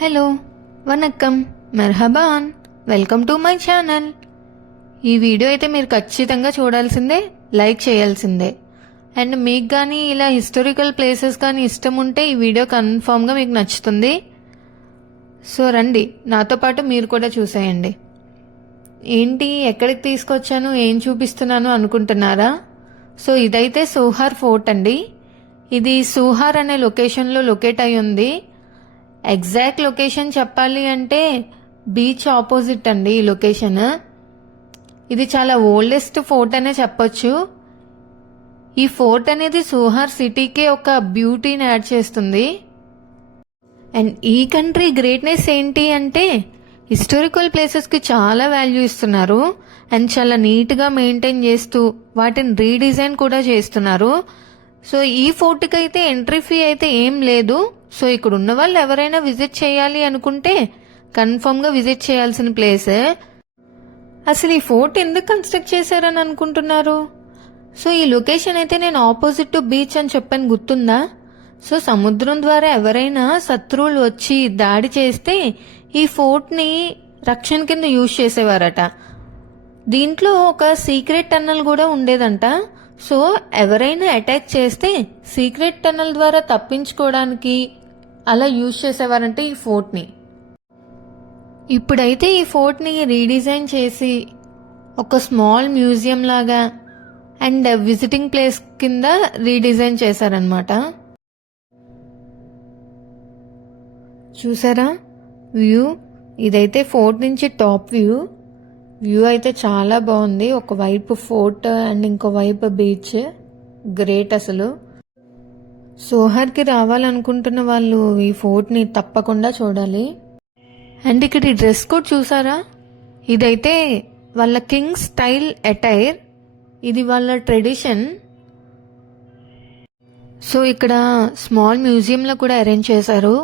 Hello వనక్కం మెర్హబాన్ welcome to my channel. ఈ వీడియో అయితే మీరు ఖచ్చితంగా చూడాల్సిందే, లైక్ చేయాల్సిందే. అండ్ మీకు కానీ ఇలా హిస్టారికల్ ప్లేసెస్ కానీ ఇష్టం ఉంటే ఈ వీడియో కన్ఫామ్గా మీకు నచ్చుతుంది. సో రండి, నాతో పాటు మీరు కూడా చూసేయండి. ఏంటి ఎక్కడికి తీసుకొచ్చాను, ఏం చూపిస్తున్నాను అనుకుంటున్నారా? సో ఇదైతే సోహార్ ఫోర్ట్ అండి. ఇది సోహార్ అనే లొకేషన్లో లొకేట్ అయి ఉంది. ఎగ్జాక్ట్ లొకేషన్ చెప్పాలి అంటే బీచ్ ఆపోజిట్ అండి ఈ లొకేషన్. ఇది చాలా ఓల్డెస్ట్ ఫోర్ట్ అనే చెప్పొచ్చు. ఈ ఫోర్ట్ అనేది సోహార్ సిటీకే ఒక బ్యూటీని యాడ్ చేస్తుంది. అండ్ ఈ కంట్రీ గ్రేట్నెస్ ఏంటి అంటే హిస్టారికల్ ప్లేసెస్కి చాలా వాల్యూ ఇస్తున్నారు అండ్ చాలా నీట్గా మెయింటైన్ చేస్తూ వాటిని రీడిజైన్ కూడా చేస్తున్నారు. సో ఈ ఫోర్ట్కి అయితే ఎంట్రీ ఫీ అయితే ఏం లేదు. సో ఇక్కడ ఉన్న వాళ్ళు ఎవరైనా విజిట్ చేయాలి అనుకుంటే కన్ఫర్మ్గా విజిట్ చేయాల్సిన ప్లేస్. అసలు ఈ ఫోర్ట్ ఎందుకు కన్స్ట్రక్ట్ చేశారని అనుకుంటున్నారు? సో ఈ లొకేషన్ అయితే నేను ఆపోజిట్ టు బీచ్ అని చెప్పాను, గుర్తుందా? సో సముద్రం ద్వారా ఎవరైనా శత్రువులు వచ్చి దాడి చేస్తే ఈ ఫోర్ట్ని రక్షణ కింద యూజ్ చేసేవారట. దీంట్లో ఒక సీక్రెట్ టన్నల్ కూడా ఉండేదంట. సో ఎవరైనా అటాక్ చేస్తే సీక్రెట్ టన్నల్ ద్వారా తప్పించుకోవడానికి అలా యూజ్ చేసేవారంటే ఈ ఫోర్ట్ని. ఇప్పుడైతే ఈ ఫోర్ట్ని రీడిజైన్ చేసి ఒక స్మాల్ మ్యూజియం లాగా అండ్ విజిటింగ్ ప్లేస్ కింద రీడిజైన్ చేశారనమాట. చూసారా వ్యూ? ఇదైతే ఫోర్ట్ నుంచి టాప్ వ్యూ. వ్యూ అయితే చాలా బాగుంది. ఒకవైపు ఫోర్ట్ అండ్ ఇంకోవైపు బీచ్. గ్రేట్ అసలు. సోహార్కి రావాలనుకుంటున్న వాళ్ళు ఈ ఫోర్ట్ని తప్పకుండా చూడాలి. అండ్ ఇక్కడ ఈ డ్రెస్ కోడ్ చూసారా? ఇదైతే వాళ్ళ కింగ్ స్టైల్ అటైర్. ఇది వాళ్ళ ట్రెడిషన్. సో ఇక్కడ స్మాల్ మ్యూజియంలో కూడా అరేంజ్ చేశారు.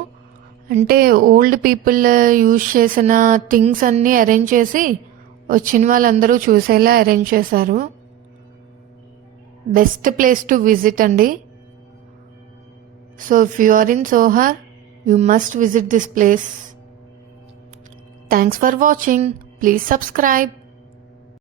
అంటే ఓల్డ్ పీపుల్ యూజ్ చేసిన థింగ్స్ అన్నీ అరేంజ్ చేసి వచ్చిన వాళ్ళందరూ చూసేలా అరేంజ్ చేశారు. బెస్ట్ ప్లేస్ టు విజిట్ అండి. So if you are in Sohar, you must visit this place. Thanks for watching. Please subscribe.